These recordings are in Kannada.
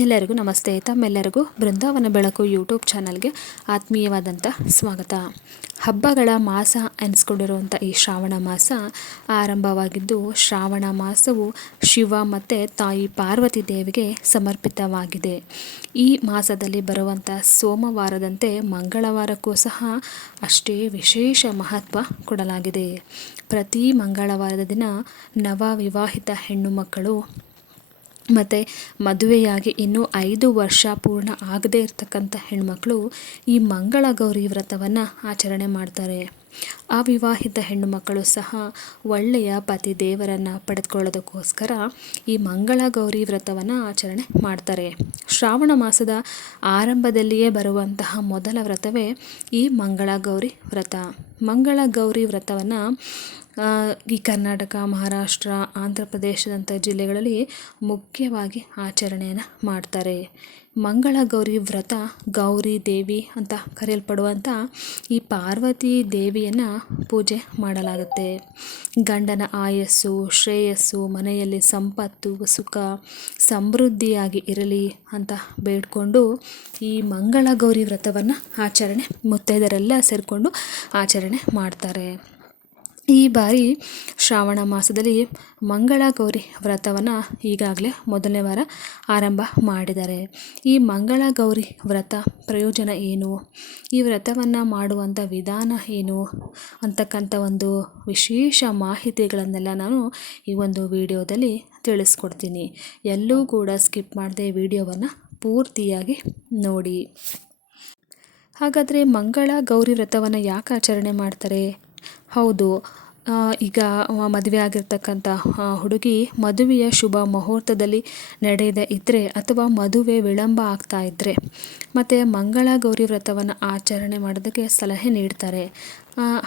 ಎಲ್ಲರಿಗೂ ನಮಸ್ತೆ. ತಮ್ಮೆಲ್ಲರಿಗೂ ಬೃಂದಾವನ ಬೆಳಕು ಯೂಟ್ಯೂಬ್ ಚಾನಲ್ಗೆ ಆತ್ಮೀಯವಾದಂಥ ಸ್ವಾಗತ. ಹಬ್ಬಗಳ ಮಾಸ ಎನಿಸ್ಕೊಂಡಿರುವಂಥ ಈ ಶ್ರಾವಣ ಮಾಸ ಆರಂಭವಾಗಿದ್ದು, ಶ್ರಾವಣ ಮಾಸವು ಶಿವ ಮತ್ತು ತಾಯಿ ಪಾರ್ವತಿ ದೇವಿಗೆ ಸಮರ್ಪಿತವಾಗಿದೆ. ಈ ಮಾಸದಲ್ಲಿ ಬರುವಂಥ ಸೋಮವಾರದಂತೆ ಮಂಗಳವಾರಕ್ಕೂ ಸಹ ಅಷ್ಟೇ ವಿಶೇಷ ಮಹತ್ವ ಕೊಡಲಾಗಿದೆ. ಪ್ರತಿ ಮಂಗಳವಾರದ ದಿನ ನವ ವಿವಾಹಿತ ಹೆಣ್ಣು ಮಕ್ಕಳು ಮತ್ತು ಮದುವೆಯಾಗಿ ಇನ್ನೂ 5 ವರ್ಷ ಪೂರ್ಣ ಆಗದೇ ಇರತಕ್ಕಂಥ ಹೆಣ್ಮಕ್ಳು ಈ ಮಂಗಳ ಗೌರಿ ವ್ರತವನ್ನು ಆಚರಣೆ ಮಾಡ್ತಾರೆ. ಅವಿವಾಹಿತ ಹೆಣ್ಣು ಮಕ್ಕಳು ಸಹ ಒಳ್ಳೆಯ ಪತಿ ದೇವರನ್ನು ಪಡೆದುಕೊಳ್ಳೋದಕ್ಕೋಸ್ಕರ ಈ ಮಂಗಳ ಗೌರಿ ವ್ರತವನ್ನು ಆಚರಣೆ ಮಾಡ್ತಾರೆ. ಶ್ರಾವಣ ಮಾಸದ ಆರಂಭದಲ್ಲಿಯೇ ಬರುವಂತಹ ಮೊದಲ ವ್ರತವೇ ಈ ಮಂಗಳ ಗೌರಿ ವ್ರತ. ಮಂಗಳ ಗೌರಿ ವ್ರತವನ್ನು ಈ ಕರ್ನಾಟಕ, ಮಹಾರಾಷ್ಟ್ರ, ಆಂಧ್ರ ಪ್ರದೇಶದಂಥ ಜಿಲ್ಲೆಗಳಲ್ಲಿ ಮುಖ್ಯವಾಗಿ ಆಚರಣೆಯನ್ನು ಮಾಡ್ತಾರೆ. ಮಂಗಳ ಗೌರಿ ವ್ರತ ಗೌರಿ ದೇವಿ ಅಂತ ಕರೆಯಲ್ಪಡುವಂಥ ಈ ಪಾರ್ವತಿ ದೇವಿಯನ್ನು ಪೂಜೆ ಮಾಡಲಾಗುತ್ತೆ. ಗಂಡನ ಆಯಸ್ಸು, ಶ್ರೇಯಸ್ಸು, ಮನೆಯಲ್ಲಿ ಸಂಪತ್ತು, ಸುಖ, ಸಮೃದ್ಧಿಯಾಗಿ ಇರಲಿ ಅಂತ ಬೇಡ್ಕೊಂಡು ಈ ಮಂಗಳ ಗೌರಿ ವ್ರತವನ್ನು ಆಚರಣೆ ಮುತ್ತೈದರೆಲ್ಲ ಸೇರಿಕೊಂಡು ಆಚರಣೆ ಮಾಡ್ತಾರೆ. ಈ ಬಾರಿ ಶ್ರಾವಣ ಮಾಸದಲ್ಲಿ ಮಂಗಳ ಗೌರಿ ವ್ರತವನ್ನು ಈಗಾಗಲೇ ಮೊದಲನೇ ವಾರ ಆರಂಭ ಮಾಡಿದ್ದಾರೆ. ಈ ಮಂಗಳ ಗೌರಿ ವ್ರತ ಪ್ರಯೋಜನ ಏನು, ಈ ವ್ರತವನ್ನು ಮಾಡುವಂಥ ವಿಧಾನ ಏನು ಅಂತಕ್ಕಂಥ ಒಂದು ವಿಶೇಷ ಮಾಹಿತಿಗಳನ್ನೆಲ್ಲ ನಾನು ಈ ಒಂದು ವಿಡಿಯೋದಲ್ಲಿ ತಿಳಿಸ್ಕೊಡ್ತೀನಿ. ಎಲ್ಲೂ ಕೂಡ ಸ್ಕಿಪ್ ಮಾಡದೆ ವಿಡಿಯೋವನ್ನು ಪೂರ್ತಿಯಾಗಿ ನೋಡಿ. ಹಾಗಾದರೆ ಮಂಗಳ ಗೌರಿ ವ್ರತವನ್ನು ಯಾಕೆ ಆಚರಣೆ ಮಾಡ್ತಾರೆ? ಹೌದು, ಈಗ ಮದುವೆ ಆಗಿರ್ತಕ್ಕಂಥ ಹುಡುಗಿ ಮದುವೆಯ ಶುಭ ಮುಹೂರ್ತದಲ್ಲಿ ನಡೆಯದೇ ಇದ್ದರೆ ಅಥವಾ ಮದುವೆ ವಿಳಂಬ ಆಗ್ತಾ ಇದ್ದರೆ ಮತ್ತು ಮಂಗಳ ಗೌರಿ ವ್ರತವನ್ನು ಆಚರಣೆ ಮಾಡೋದಕ್ಕೆ ಸಲಹೆ ನೀಡ್ತಾರೆ.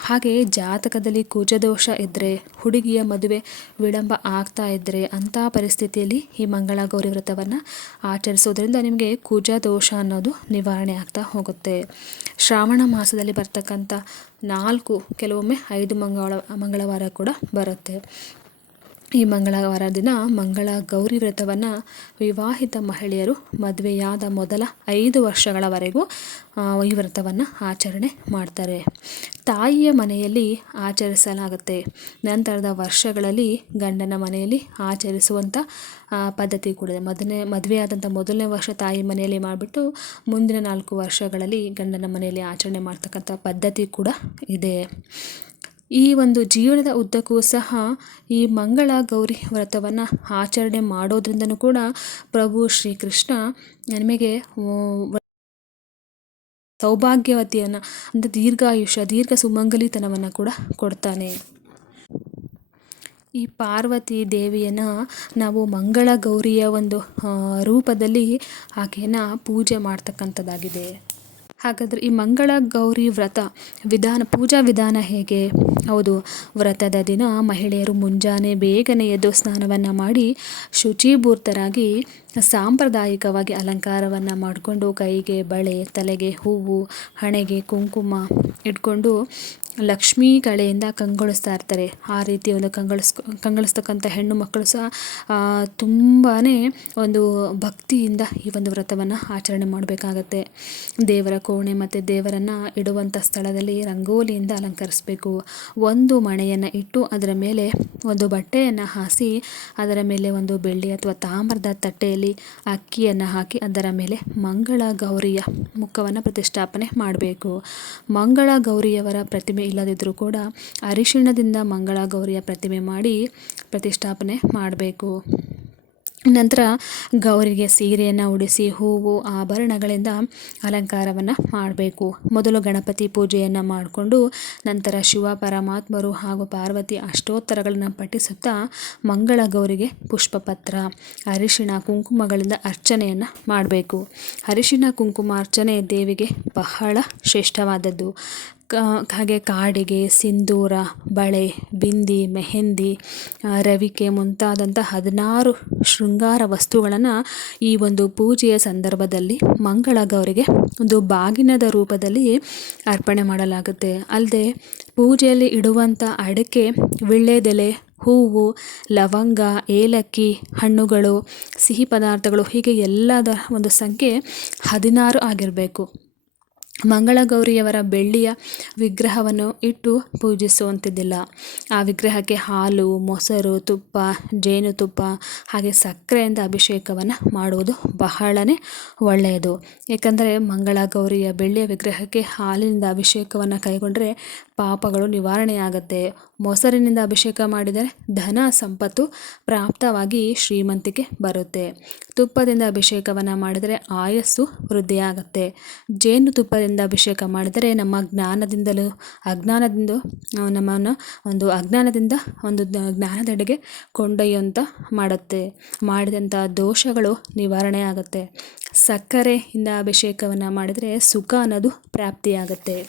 ಹಾಗೆ ಜಾತಕದಲ್ಲಿ ಕುಜದೋಷ ಇದ್ದರೆ, ಹುಡುಗಿಯ ಮದುವೆ ವಿಳಂಬ ಆಗ್ತಾ ಇದ್ದರೆ, ಅಂಥ ಪರಿಸ್ಥಿತಿಯಲ್ಲಿ ಈ ಮಂಗಳ ಗೌರಿ ವ್ರತವನ್ನು ಆಚರಿಸೋದ್ರಿಂದ ನಿಮಗೆ ಕುಜದೋಷ ಅನ್ನೋದು ನಿವಾರಣೆ ಆಗ್ತಾ ಹೋಗುತ್ತೆ. ಶ್ರಾವಣ ಮಾಸದಲ್ಲಿ ಬರ್ತಕ್ಕಂಥ 4 ಕೆಲವೊಮ್ಮೆ 5 ಮಂಗಳವಾರ ಕೂಡ ಬರುತ್ತೆ. ಈ ಮಂಗಳವಾರ ದಿನ ಮಂಗಳ ಗೌರಿ ವ್ರತವನ್ನು ವಿವಾಹಿತ ಮಹಿಳೆಯರು ಮದುವೆಯಾದ ಮೊದಲ 5 ವರ್ಷಗಳವರೆಗೂ ಈ ವ್ರತವನ್ನು ಆಚರಣೆ ಮಾಡ್ತಾರೆ. ತಾಯಿಯ ಮನೆಯಲ್ಲಿ ಆಚರಿಸಲಾಗುತ್ತೆ. ನಂತರದ ವರ್ಷಗಳಲ್ಲಿ ಗಂಡನ ಮನೆಯಲ್ಲಿ ಆಚರಿಸುವಂಥ ಪದ್ಧತಿ ಕೂಡ ಇದೆ. ಮದುವೆಯಾದಂಥ ಮೊದಲನೇ ವರ್ಷ ತಾಯಿ ಮನೆಯಲ್ಲಿ ಮಾಡಿಬಿಟ್ಟು ಮುಂದಿನ 4 ವರ್ಷಗಳಲ್ಲಿ ಗಂಡನ ಮನೆಯಲ್ಲಿ ಆಚರಣೆ ಮಾಡ್ತಕ್ಕಂಥ ಪದ್ಧತಿ ಕೂಡ ಇದೆ. ಈ ಒಂದು ಜೀವನದ ಉದ್ದಕ್ಕೂ ಸಹ ಈ ಮಂಗಳ ಗೌರಿ ವ್ರತವನ್ನು ಆಚರಣೆ ಮಾಡೋದ್ರಿಂದನೂ ಕೂಡ ಪ್ರಭು ಶ್ರೀಕೃಷ್ಣ ನಿಮಗೆ ಸೌಭಾಗ್ಯವತಿಯನ್ನು ಅಂದರೆ ದೀರ್ಘಾಯುಷ್ಯ, ದೀರ್ಘ ಸುಮಂಗಲಿತನವನ್ನು ಕೂಡ ಕೊಡ್ತಾನೆ. ಈ ಪಾರ್ವತಿ ದೇವಿಯನ್ನು ನಾವು ಮಂಗಳ ಗೌರಿಯ ಒಂದು ರೂಪದಲ್ಲಿ ಆಕೆಯನ್ನು ಪೂಜೆ ಮಾಡ್ತಕ್ಕಂಥದ್ದಾಗಿದೆ. ಹಾಗಾದರೆ ಈ ಮಂಗಳ ಗೌರಿ ವ್ರತ ಪೂಜಾ ವಿಧಾನ ಹೇಗೆ? ಹೌದು, ವ್ರತದ ದಿನ ಮಹಿಳೆಯರು ಮುಂಜಾನೆ ಬೇಗನೆ ಎದ್ದು ಸ್ನಾನವನ್ನು ಮಾಡಿ ಶುಚಿಭೂತರಾಗಿ ಸಾಂಪ್ರದಾಯಿಕವಾಗಿ ಅಲಂಕಾರವನ್ನು ಮಾಡಿಕೊಂಡು ಕೈಗೆ ಬಳೆ, ತಲೆಗೆ ಹೂವು, ಹಣೆಗೆ ಕುಂಕುಮ ಇಟ್ಕೊಂಡು ಲಕ್ಷ್ಮೀ ಕಳೆಯಿಂದ ಕಂಗೊಳಿಸ್ತಾ ಇರ್ತಾರೆ. ಆ ರೀತಿ ಒಂದು ಕಂಗೊಳಿಸ್ತಕ್ಕಂಥ ಹೆಣ್ಣು ಮಕ್ಕಳು ಸಹ ತುಂಬಾ ಒಂದು ಭಕ್ತಿಯಿಂದ ಈ ಒಂದು ವ್ರತವನ್ನು ಆಚರಣೆ ಮಾಡಬೇಕಾಗತ್ತೆ. ದೇವರ ಕೋಣೆ ಮತ್ತು ದೇವರನ್ನು ಇಡುವಂಥ ಸ್ಥಳದಲ್ಲಿ ರಂಗೋಲಿಯಿಂದ ಅಲಂಕರಿಸಬೇಕು. ಒಂದು ಮಣೆಯನ್ನು ಇಟ್ಟು ಅದರ ಮೇಲೆ ಒಂದು ಬಟ್ಟೆಯನ್ನು ಹಾಸಿ ಅದರ ಮೇಲೆ ಒಂದು ಬೆಳ್ಳಿ ಅಥವಾ ತಾಮ್ರದ ತಟ್ಟೆಯಲ್ಲಿ ಅಕ್ಕಿಯನ್ನು ಹಾಕಿ ಅದರ ಮೇಲೆ ಮಂಗಳ ಗೌರಿಯ ಮುಖವನ್ನು ಪ್ರತಿಷ್ಠಾಪನೆ ಮಾಡಬೇಕು. ಮಂಗಳ ಗೌರಿಯವರ ಪ್ರತಿಮೆ ಇಲ್ಲದಿದ್ದರೂ ಕೂಡ ಅರಿಶಿಣದಿಂದ ಮಂಗಳ ಗೌರಿಯ ಪ್ರತಿಮೆ ಮಾಡಿ ಪ್ರತಿಷ್ಠಾಪನೆ ಮಾಡಬೇಕು. ನಂತರ ಗೌರಿಗೆ ಸೀರೆಯನ್ನು ಉಡಿಸಿ ಹೂವು, ಆಭರಣಗಳಿಂದ ಅಲಂಕಾರವನ್ನು ಮಾಡಬೇಕು. ಮೊದಲು ಗಣಪತಿ ಪೂಜೆಯನ್ನು ಮಾಡಿಕೊಂಡು ನಂತರ ಶಿವ ಪರಮಾತ್ಮರು ಹಾಗೂ ಪಾರ್ವತಿ ಅಷ್ಟೋತ್ತರಗಳನ್ನು ಪಠಿಸುತ್ತಾ ಮಂಗಳ ಗೌರಿಗೆ ಪುಷ್ಪಪತ್ರ, ಅರಿಶಿಣ, ಕುಂಕುಮಗಳಿಂದ ಅರ್ಚನೆಯನ್ನು ಮಾಡಬೇಕು. ಅರಿಶಿಣ ಕುಂಕುಮ ಅರ್ಚನೆ ದೇವಿಗೆ ಬಹಳ ಶ್ರೇಷ್ಠವಾದದ್ದು. ಹಾಗೆ ಕಾಡಿಗೆ, ಸಿಂಧೂರ, ಬಳೆ, ಬಿಂದಿ, ಮೆಹಂದಿ, ರವಿಕೆ ಮುಂತಾದಂಥ 16 ಶೃಂಗಾರ ವಸ್ತುಗಳನ್ನು ಈ ಒಂದು ಪೂಜೆಯ ಸಂದರ್ಭದಲ್ಲಿ ಮಂಗಳ ಗೌರಿಗೆ ಒಂದು ಬಾಗಿನದ ರೂಪದಲ್ಲಿ ಅರ್ಪಣೆ ಮಾಡಲಾಗುತ್ತೆ. ಅಲ್ಲದೆ ಪೂಜೆಯಲ್ಲಿ ಇಡುವಂಥ ಅಡಿಕೆ, ವೀಳ್ಯದೆಲೆ, ಹೂವು, ಲವಂಗ, ಏಲಕ್ಕಿ, ಹಣ್ಣುಗಳು, ಸಿಹಿ ಪದಾರ್ಥಗಳು ಹೀಗೆ ಎಲ್ಲದರ ಒಂದು ಸಂಖ್ಯೆ 16 ಆಗಿರಬೇಕು. ಮಂಗಳಗೌರಿಯವರ ಬೆಳ್ಳಿಯ ವಿಗ್ರಹವನ್ನು ಇಟ್ಟು ಪೂಜಿಸುವಂಥದ್ದಿಲ್ಲ. ಆ ವಿಗ್ರಹಕ್ಕೆ ಹಾಲು, ಮೊಸರು, ತುಪ್ಪ, ಜೇನುತುಪ್ಪ ಹಾಗೆ ಸಕ್ಕರೆಯಿಂದ ಅಭಿಷೇಕವನ್ನು ಮಾಡುವುದು ಬಹಳನೇ ಒಳ್ಳೆಯದು. ಏಕೆಂದರೆ ಮಂಗಳಗೌರಿಯ ಬೆಳ್ಳಿಯ ವಿಗ್ರಹಕ್ಕೆ ಹಾಲಿನಿಂದ ಅಭಿಷೇಕವನ್ನು ಕೈಗೊಂಡರೆ ಪಾಪಗಳು ನಿವಾರಣೆಯಾಗತ್ತೆ. ಮೊಸರಿನಿಂದ ಅಭಿಷೇಕ ಮಾಡಿದರೆ ಧನ ಸಂಪತ್ತು ಪ್ರಾಪ್ತವಾಗಿ ಶ್ರೀಮಂತಿಕೆ ಬರುತ್ತೆ. ತುಪ್ಪದಿಂದ ಅಭಿಷೇಕವನ್ನು ಮಾಡಿದರೆ ಆಯಸ್ಸು ವೃದ್ಧಿಯಾಗತ್ತೆ. ಜೇನುತುಪ್ಪದಿಂದ ಅಭಿಷೇಕ ಮಾಡಿದರೆ ನಮ್ಮ ಜ್ಞಾನದಿಂದಲೂ ಅಜ್ಞಾನದಿಂದ ನಮ್ಮನ್ನು ಅಜ್ಞಾನದಿಂದ ಜ್ಞಾನದೆಡೆಗೆ ಕೊಂಡೊಯ್ಯುವಂಥ ಮಾಡುತ್ತೆ. ಮಾಡಿದಂಥ ದೋಷಗಳು ನಿವಾರಣೆ ಆಗುತ್ತೆ. ಸಕ್ಕರೆಯಿಂದ ಅಭಿಷೇಕವನ್ನು ಮಾಡಿದರೆ ಸುಖ ಅನ್ನೋದು ಪ್ರಾಪ್ತಿಯಾಗತ್ತೆ.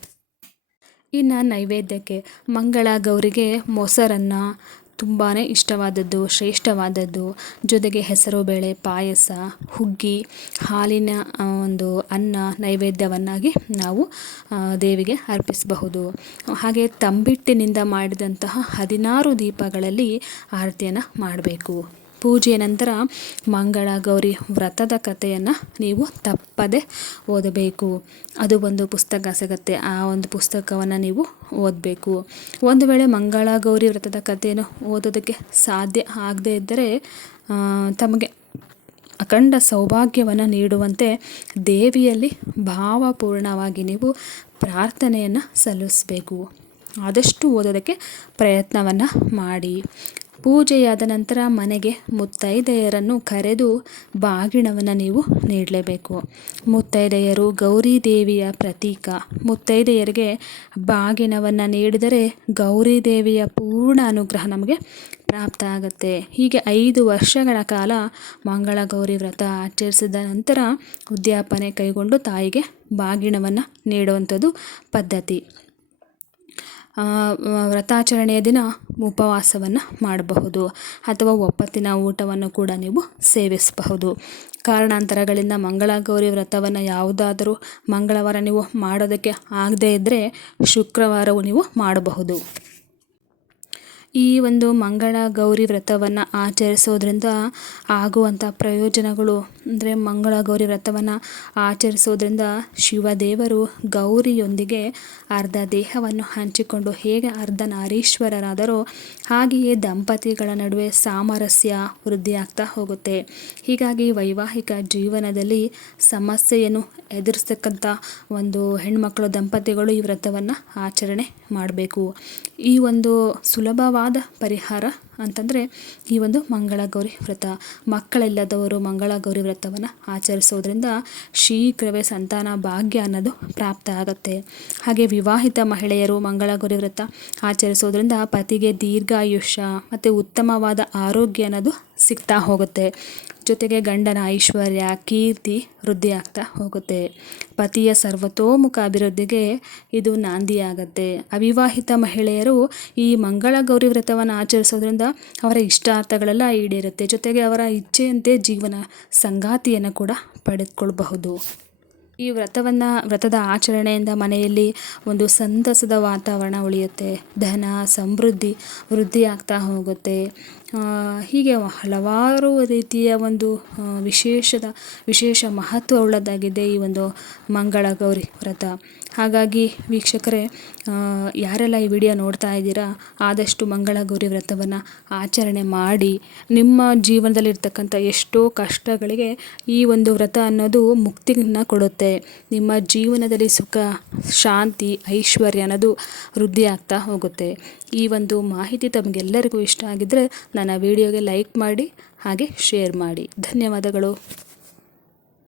ಇನ್ನು ನೈವೇದ್ಯಕ್ಕೆ ಮಂಗಳ ಗೌರಿಗೆ ಮೊಸರನ್ನು ತುಂಬಾ ಇಷ್ಟವಾದದ್ದು, ಶ್ರೇಷ್ಠವಾದದ್ದು, ಜೊತೆಗೆ ಹೆಸರುಬೇಳೆ ಪಾಯಸ, ಹುಗ್ಗಿ, ಹಾಲಿನ ಒಂದು ಅನ್ನ ನೈವೇದ್ಯವನ್ನಾಗಿ ನಾವು ದೇವಿಗೆ ಅರ್ಪಿಸಬಹುದು. ಹಾಗೆ ತಂಬಿಟ್ಟಿನಿಂದ ಮಾಡಿದಂತಹ 16 ದೀಪಗಳಲ್ಲಿ ಆರತಿಯನ್ನು ಮಾಡಬೇಕು. ಪೂಜೆಯ ನಂತರ ಮಂಗಳ ಗೌರಿ ವ್ರತದ ಕಥೆಯನ್ನು ನೀವು ತಪ್ಪದೆ ಓದಬೇಕು. ಅದು ಒಂದು ಪುಸ್ತಕ ಸಿಗುತ್ತೆ, ಆ ಒಂದು ಪುಸ್ತಕವನ್ನು ನೀವು ಓದಬೇಕು. ಒಂದು ವೇಳೆ ಮಂಗಳ ಗೌರಿ ವ್ರತದ ಕಥೆಯನ್ನು ಓದೋದಕ್ಕೆ ಸಾಧ್ಯ ಆಗದೇ ಇದ್ದರೆ ತಮಗೆ ಅಖಂಡ ಸೌಭಾಗ್ಯವನ್ನು ನೀಡುವಂತೆ ದೇವಿಯಲ್ಲಿ ಭಾವಪೂರ್ಣವಾಗಿ ನೀವು ಪ್ರಾರ್ಥನೆಯನ್ನು ಸಲ್ಲಿಸಬೇಕು. ಆದಷ್ಟು ಓದೋದಕ್ಕೆ ಪ್ರಯತ್ನವನ್ನು ಮಾಡಿ. ಪೂಜೆಯಾದ ನಂತರ ಮನೆಗೆ ಮುತ್ತೈದೆಯರನ್ನು ಕರೆದು ಬಾಗಿಣವನ್ನು ನೀವು ನೀಡಲೇಬೇಕು. ಮುತ್ತೈದೆಯರು ಗೌರಿ ದೇವಿಯ ಪ್ರತೀಕ. ಮುತ್ತೈದೆಯರಿಗೆ ಬಾಗಿಣವನ್ನು ನೀಡಿದರೆ ಗೌರಿ ದೇವಿಯ ಪೂರ್ಣ ಅನುಗ್ರಹ ನಮಗೆ ಪ್ರಾಪ್ತ ಆಗುತ್ತೆ. ಹೀಗೆ 5 ವರ್ಷಗಳ ಕಾಲ ಮಂಗಳ ಗೌರಿ ವ್ರತ ಆಚರಿಸಿದ ನಂತರ ಉದ್ಯಾಪನೆ ಕೈಗೊಂಡು ತಾಯಿಗೆ ಬಾಗಿಣವನ್ನು ನೀಡುವಂಥದ್ದು ಪದ್ಧತಿ. ವ್ರತಾಚರಣೆಯ ದಿನ ಉಪವಾಸವನ್ನು ಮಾಡಬಹುದು ಅಥವಾ ಒಪ್ಪತ್ತಿನ ಊಟವನ್ನು ಕೂಡ ನೀವು ಸೇವಿಸಬಹುದು. ಕಾರಣಾಂತರಗಳಿಂದ ಮಂಗಳ ಗೌರಿ ವ್ರತವನ್ನು ಯಾವುದಾದರೂ ಮಂಗಳವಾರ ನೀವು ಮಾಡೋದಕ್ಕೆ ಆಗದೇ ಇದ್ದರೆ ಶುಕ್ರವಾರವೂ ನೀವು ಮಾಡಬಹುದು. ಈ ಒಂದು ಮಂಗಳ ಗೌರಿ ವ್ರತವನ್ನು ಆಚರಿಸೋದ್ರಿಂದ ಆಗುವಂಥ ಪ್ರಯೋಜನಗಳು ಅಂದರೆ ಮಂಗಳ ಗೌರಿ ವ್ರತವನ್ನು ಆಚರಿಸೋದ್ರಿಂದ ಶಿವದೇವರು ಗೌರಿಯೊಂದಿಗೆ ಅರ್ಧ ದೇಹವನ್ನು ಹಂಚಿಕೊಂಡು ಹೇಗೆ ಅರ್ಧನಾರೀಶ್ವರರಾದರೋ ಹಾಗೆಯೇ ದಂಪತಿಗಳ ನಡುವೆ ಸಾಮರಸ್ಯ ವೃದ್ಧಿಯಾಗ್ತಾ ಹೋಗುತ್ತೆ. ಹೀಗಾಗಿ ವೈವಾಹಿಕ ಜೀವನದಲ್ಲಿ ಸಮಸ್ಯೆಯನ್ನು ಎದುರಿಸ್ತಕ್ಕಂಥ ಒಂದು ಹೆಣ್ಮಕ್ಳು ದಂಪತಿಗಳು ಈ ವ್ರತವನ್ನು ಆಚರಣೆ ಮಾಡಬೇಕು. ಈ ಒಂದು ಸುಲಭವಾದ ಪರಿಹಾರ ಅಂತಂದರೆ ಈ ಒಂದು ಮಂಗಳ ಗೌರಿ ವ್ರತ. ಮಕ್ಕಳಿಲ್ಲದವರು ಮಂಗಳ ಗೌರಿ ವ್ರತವನ್ನು ಆಚರಿಸೋದ್ರಿಂದ ಶೀಘ್ರವೇ ಸಂತಾನ ಭಾಗ್ಯ ಅನ್ನೋದು ಪ್ರಾಪ್ತ ಆಗುತ್ತೆ. ಹಾಗೆ ವಿವಾಹಿತ ಮಹಿಳೆಯರು ಮಂಗಳ ಗೌರಿ ವ್ರತ ಆಚರಿಸೋದ್ರಿಂದ ಪತಿಗೆ ದೀರ್ಘಾಯುಷ್ಯ ಮತ್ತು ಉತ್ತಮವಾದ ಆರೋಗ್ಯ ಅನ್ನೋದು ಸಿಗ್ತಾ ಹೋಗುತ್ತೆ. ಜೊತೆಗೆ ಗಂಡನ ಐಶ್ವರ್ಯ ಕೀರ್ತಿ ವೃದ್ಧಿಯಾಗ್ತಾ ಹೋಗುತ್ತೆ. ಪತಿಯ ಸರ್ವತೋಮುಖ ಅಭಿವೃದ್ಧಿಗೆ ಇದು ನಾಂದಿಯಾಗತ್ತೆ. ಅವಿವಾಹಿತ ಮಹಿಳೆಯರು ಈ ಮಂಗಳ ಗೌರಿ ವ್ರತವನ್ನು ಆಚರಿಸೋದ್ರಿಂದ ಅವರ ಇಷ್ಟಾರ್ಥಗಳೆಲ್ಲ ಈಡೇರುತ್ತೆ. ಜೊತೆಗೆ ಅವರ ಇಚ್ಛೆಯಂತೆ ಜೀವನ ಸಂಗಾತಿಯನ್ನು ಕೂಡ ಪಡೆದುಕೊಳ್ಳಬಹುದು. ಈ ವ್ರತದ ಆಚರಣೆಯಿಂದ ಮನೆಯಲ್ಲಿ ಒಂದು ಸಂತಸದ ವಾತಾವರಣ ಉಳಿಯುತ್ತೆ. ಧನ ಸಮೃದ್ಧಿ ವೃದ್ಧಿಯಾಗ್ತಾ ಹೋಗುತ್ತೆ. ಹೀಗೆ ಹಲವಾರು ರೀತಿಯ ಒಂದು ವಿಶೇಷ ಮಹತ್ವ ಉಳ್ಳದಾಗಿದೆ ಈ ಒಂದು ಮಂಗಳ ಗೌರಿ ವ್ರತ. ಹಾಗಾಗಿ ವೀಕ್ಷಕರೇ, ಯಾರೆಲ್ಲ ಈ ವಿಡಿಯೋ ನೋಡ್ತಾ ಇದ್ದೀರಾ ಆದಷ್ಟು ಮಂಗಳ ಗೌರಿ ವ್ರತವನ್ನು ಆಚರಣೆ ಮಾಡಿ. ನಿಮ್ಮ ಜೀವನದಲ್ಲಿರ್ತಕ್ಕಂಥ ಎಷ್ಟೋ ಕಷ್ಟಗಳಿಗೆ ಈ ಒಂದು ವ್ರತ ಅನ್ನೋದು ಮುಕ್ತಿಯನ್ನು ಕೊಡುತ್ತೆ. ನಿಮ್ಮ ಜೀವನದಲ್ಲಿ ಸುಖ ಶಾಂತಿ ಐಶ್ವರ್ಯ ಅನ್ನೋದು ವೃದ್ಧಿಯಾಗ್ತಾ ಹೋಗುತ್ತೆ. ಈ ಒಂದು ಮಾಹಿತಿ ತಮಗೆಲ್ಲರಿಗೂ ಇಷ್ಟ ಆಗಿದ್ದರೆ ನನ್ನ ವಿಡಿಯೋಗೆ ಲೈಕ್ ಮಾಡಿ ಹಾಗೆ ಶೇರ್ ಮಾಡಿ. ಧನ್ಯವಾದಗಳು.